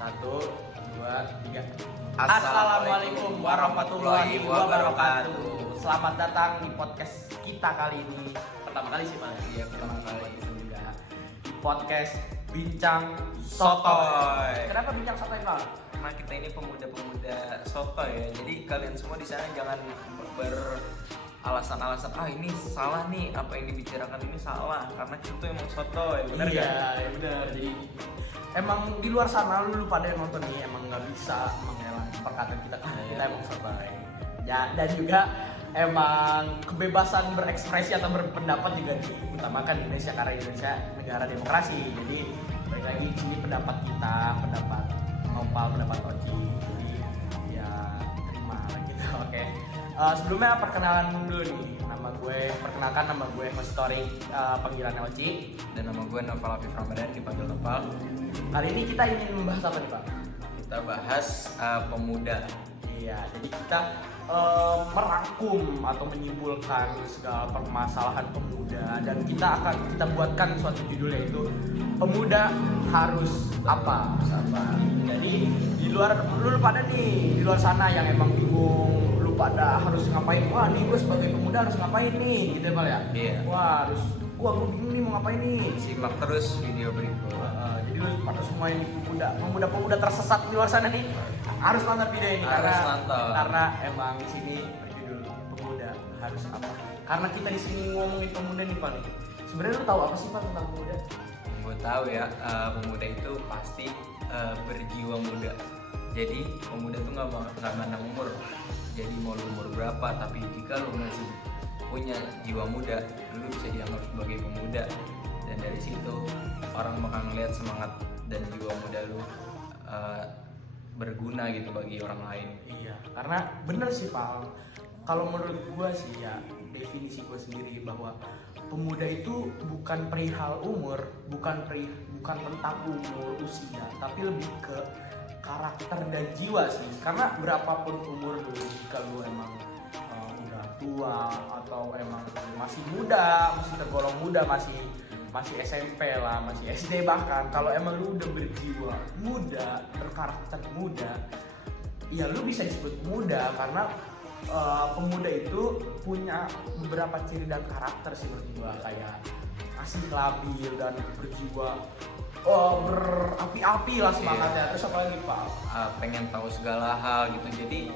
Satu, dua, tiga. Assalamualaikum warahmatullahi wabarakatuh. Selamat datang di podcast kita kali ini. Pertama kali sih Pak. Iya, pertama kali. Juga di podcast Bincang Sotoy. Kenapa Bincang Sotoy Pak? Karena kita ini pemuda-pemuda sotoy ya. Jadi kalian semua di sana jangan beralasan-alasan ini salah nih, apa yang dibicarakan ini salah karena kita emang sotoy. Benar iya, kan? Iya, benar. Jadi emang di luar sana lu pada yang nonton nih emang nggak bisa mengelak perkataan kita karena kita emang sotoy. Ya, dan juga emang kebebasan berekspresi atau berpendapat juga diutamakan di Indonesia karena Indonesia negara demokrasi. Jadi balik lagi di sini pendapat kita, pendapat Nopal, pendapat Oci. Jadi ya terima gitu. Oke. Sebelumnya perkenalan dulu nih. Perkenalkan nama gue Historik, panggilannya Oci. Dan nama gue Noval Afif Ramadan, dipanggil Noval. Kali ini kita ingin membahas apa nih Pak? Kita bahas pemuda. Iya, jadi kita merangkum atau menyimpulkan segala permasalahan pemuda dan kita buatkan suatu judul yaitu pemuda harus apa? Jadi di luar sana yang emang bingung, lu pada harus ngapain? Wah, nih gue sebagai pemuda harus ngapain nih? Gitu ya Pak ya? Iya. Wah, gue bingung nih mau ngapain nih? Simak terus video berikut. Jadi lu pada semua ini pemuda tersesat di luar sana nih harus nonton video ini karena emang di sini berjudul pemuda harus apa? Karena kita di sini ngomongin pemuda nih Pak nih. Sebenarnya lu tahu apa sih Pak tentang pemuda? Gue tahu ya, pemuda itu pasti berjiwa muda. Jadi pemuda tuh nggak mandang umur. Jadi mau lu umur berapa, tapi jika lu masih punya jiwa muda, lu bisa dianggap sebagai pemuda. Dan dari situ orang bakal ngeliat semangat dan jiwa muda lu berguna gitu bagi orang lain. Iya, karena bener sih Pak. Kalau menurut gue sih ya, definisi gue sendiri bahwa pemuda itu bukan perihal umur, bukan tentang umur usia, tapi lebih ke karakter dan jiwa sih. Karena berapapun umur lu, jika lu emang udah tua atau emang masih muda, masih tergolong muda, masih SMP lah, masih SD bahkan, kalau emang lu udah berjiwa muda, berkarakter muda, ya lu bisa disebut muda karena pemuda itu punya beberapa ciri dan karakter sih menurut gua, kayak masih labil dan berjiwa berapi-api lah semangatnya. Terus apa lagi Pak? Pengen tahu segala hal gitu. Jadi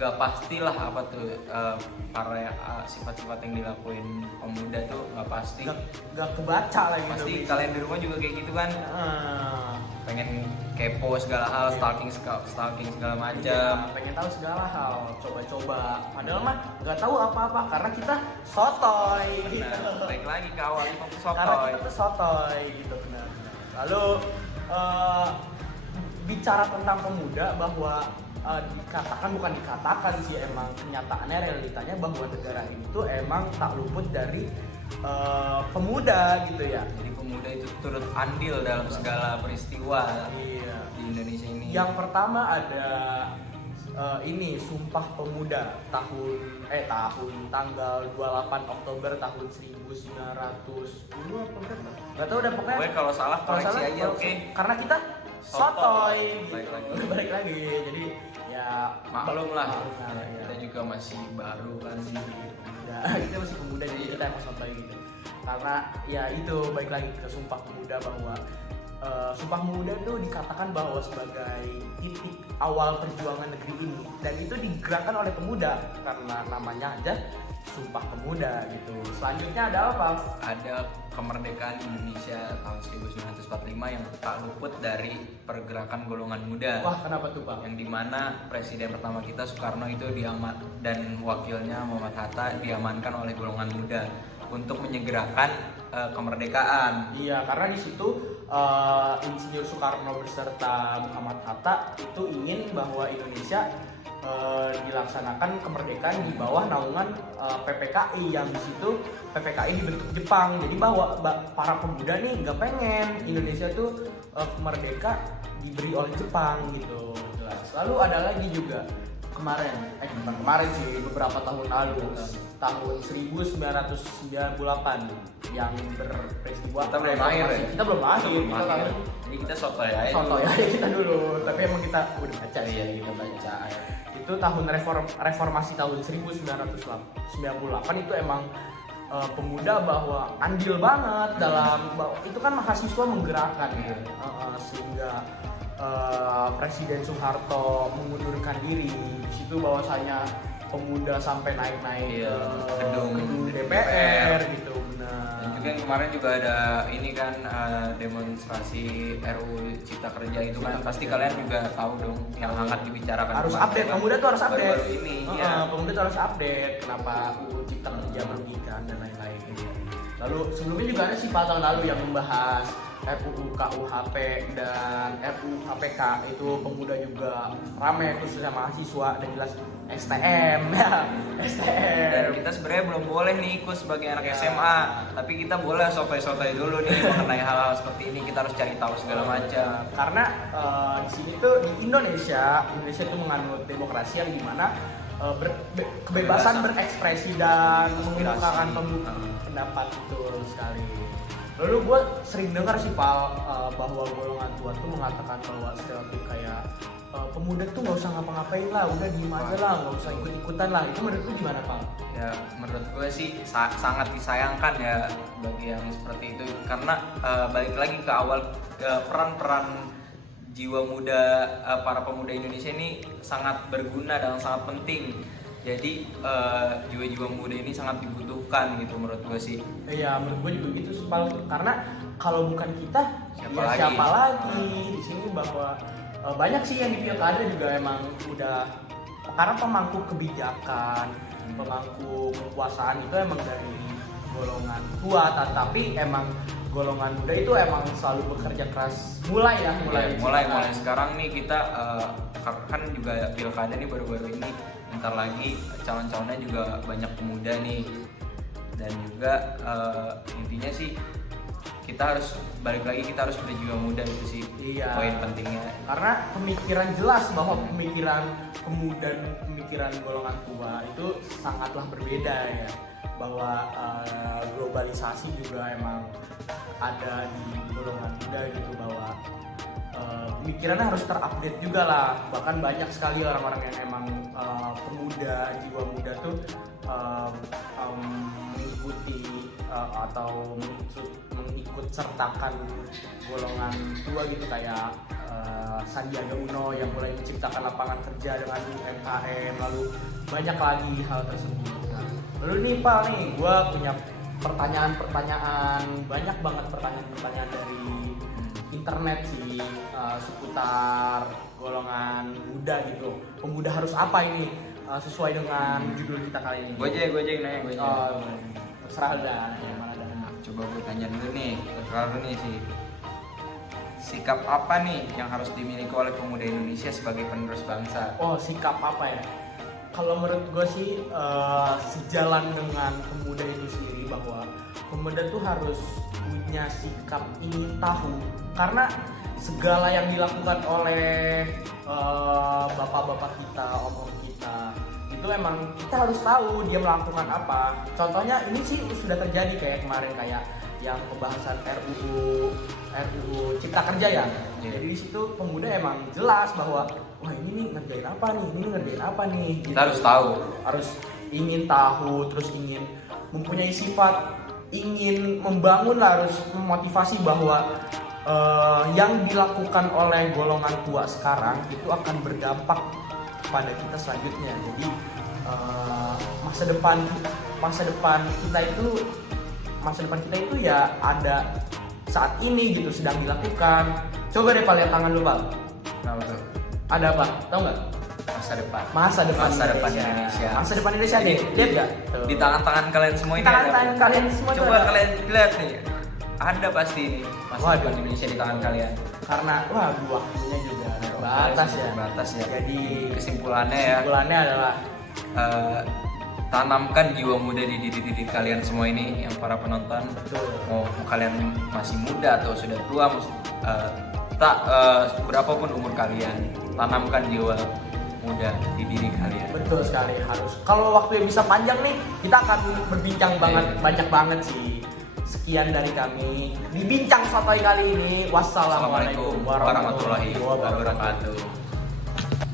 gak pastilah apa tuh para sifat-sifat yang dilakuin pemuda tuh gak pasti. Gak kebaca lah gitu. Pasti kalian di rumah juga kayak gitu kan? Pengen kepo segala hal, stalking segala macam. Iya, pengen tahu segala hal, coba-coba. Padahal mah nggak tahu apa-apa karena kita sotoy. Gitu. Baik lagi ke awal sotoy. Karena kita tuh sotoy gitu benar. Lalu bicara tentang pemuda bahwa bukan dikatakan sih, emang kenyataannya realitanya bahwa negara ini tuh emang tak luput dari pemuda gitu ya. Jadi pemuda itu turut andil dalam segala peristiwa di Indonesia ini. Yang pertama ada Sumpah Pemuda tanggal 28 Oktober tahun 1900. Nggak tahu udah pokoknya kalau salah koreksi aja, oke. Karena kita sotoy. Balik lagi. Jadi ya maklum lah. Ya. Kita juga masih baru kan sih. Kita masih pemuda jadi kita emang sotoy gitu. Karena ya itu balik lagi ke Sumpah Pemuda bahwa Sumpah Pemuda itu dikatakan bahwa sebagai titik awal perjuangan negeri ini, dan itu digerakkan oleh pemuda karena namanya aja Sumpah Pemuda gitu. Selanjutnya ada apa? Ada kemerdekaan Indonesia tahun 1945 yang tak luput dari pergerakan golongan muda. Wah, kenapa tuh Pak? Yang dimana presiden pertama kita Soekarno itu dan wakilnya Muhammad Hatta diamankan oleh golongan muda untuk menyegerakan kemerdekaan. Iya, karena di situ Insinyur Soekarno beserta Muhammad Hatta itu ingin bahwa Indonesia dilaksanakan kemerdekaan di bawah naungan PPKI, yang di situ PPKI dibentuk Jepang. Jadi bahwa para pemuda nih nggak pengen Indonesia itu merdeka diberi oleh Jepang gitu, jelas. Lalu ada lagi juga kemarin, bukan kemarin sih, beberapa tahun lalu, tahun 1998 yang berperistiwa. Kita belum lahir ya? Kita belum lahir. Kita lahir. Jadi kita sotoy aja. Sotoy aja kita dulu, tapi emang kita udah baca sih, Iya, kita baca. Itu tahun reformasi tahun 1998 itu emang pemuda bahwa andil banget dalam itu kan mahasiswa menggerakkan ya. Sehingga Presiden Soeharto mengundurkan diri. Di situ bahwasanya pemuda sampai naik-naik ke gedung DPR gitu, benar. Dan juga yang kemarin juga ada ini kan demonstrasi RUU Cipta Kerja itu kan pasti kalian juga tahu dong yang hangat dibicarakan. Harus update, pemuda tuh harus update. Baru-baru ini, ya. Pemuda tuh harus update kenapa UU Cipta Kerja merugikan dan lain-lain. Lalu sebelumnya juga ada sih tahun lalu yang membahas RUU KUHP dan RUU KPK, itu pemuda juga ramai khususnya mahasiswa dan jelas STM ya, STM. Dan kita sebenarnya belum boleh nih ikut sebagai anak SMA, tapi kita boleh sotoy-sotoy dulu nih mengenai hal-hal seperti ini. Kita harus cari tahu segala macam. Karena di sini tuh di Indonesia itu menganut demokrasi yang dimana kebebasan berekspresi dan mengungkapkan pendapat, betul sekali. Lalu gue sering dengar sih Pal, bahwa golongan tua tuh mengatakan bahwa stereotip kayak pemuda tuh nggak usah ngapa-ngapain lah, udah diem aja lah, nggak usah ikut-ikutan lah. Itu menurut lu gimana Pal? Ya menurut gue sih sangat disayangkan ya bagi yang seperti itu, karena balik lagi ke awal, ke peran-peran jiwa muda, para pemuda Indonesia ini sangat berguna dan sangat penting. Jadi jiwa-jiwa muda ini sangat dibutuhkan gitu menurut gue sih. Iya, menurut gue juga gitu sih Pal. Karena kalau bukan kita, siapa lagi di sini, bahwa banyak sih yang di pilkada juga emang udah, karena pemangku kebijakan, pemangku kekuasaan itu emang dari golongan tua, tapi emang golongan muda itu emang selalu bekerja keras. Mulai sekarang nih kita kan juga pilkada nih baru-baru ini, bentar lagi calon-calonnya juga banyak pemuda nih, dan juga intinya sih kita harus balik lagi, kita harus berjiwa muda itu sih. Iya, poin pentingnya. Karena pemikiran jelas bahwa pemikiran pemuda dan pemikiran golongan tua itu sangatlah berbeda ya. Bahwa globalisasi juga emang ada di golongan muda gitu, bahwa pemikirannya harus terupdate juga lah. Bahkan banyak sekali orang-orang yang emang pemuda, jiwa muda tuh mengikuti atau mengikut sertakan golongan tua gitu, kayak Sandiaga Uno yang mulai menciptakan lapangan kerja dengan UMKM, lalu banyak lagi hal tersebut. Nah, lalu nih Pak, nih gue punya pertanyaan, banyak banget pertanyaan dari internet sih, seputar golongan muda gitu. Pemuda harus apa ini, sesuai dengan judul kita kali ini? Gue aja yang nanya, gue aja. Terserah dah, yang mana dah. Coba gue tanya dulu nih, terlalu nih sih. Sikap apa nih yang harus dimiliki oleh pemuda Indonesia sebagai penerus bangsa? Oh, sikap apa ya? Kalau menurut gue sih sejalan dengan pemuda itu sendiri, bahwa pemuda tuh harus punya sikap ingin tahu, karena segala yang dilakukan oleh bapak-bapak kita, om-om kita, itu emang kita harus tahu dia melakukan apa. Contohnya ini sih sudah terjadi kayak kemarin, kayak yang pembahasan RUU Cipta Kerja ya. Jadi di situ pemuda emang jelas bahwa wah ini nih ngerjain apa nih, gitu. Kita harus tahu, harus ingin tahu, terus ingin mempunyai sifat ingin membangun lah, harus memotivasi bahwa yang dilakukan oleh golongan tua sekarang itu akan berdampak pada kita selanjutnya. Jadi masa depan kita itu ya ada saat ini gitu, sedang dilakukan. Coba deh Pak, lihat tangan lu Pak. Nah, betul. Ada apa? Tahu nggak? Masa depan Indonesia. Masa depan Indonesia nih, lihat nggak? Di tangan-tangan kalian semua ini. Tangan kalian semua. Coba kalian lihat nih. Ada pasti ini masa depan Indonesia di tangan kalian. Karena waktunya juga terbatas ya. Jadi kesimpulannya adalah tanamkan jiwa muda di diri kalian semua ini, yang para penonton. Betul. Mau kalian masih muda atau sudah tua, berapapun umur kalian, tanamkan jiwa muda di diri kalian. Betul sekali, harus. Kalau waktu yang bisa panjang nih, kita akan berbincang banyak banget sih. Sekian dari kami di Bincang Sotoy kali ini. Wassalamualaikum warahmatullahi wabarakatuh.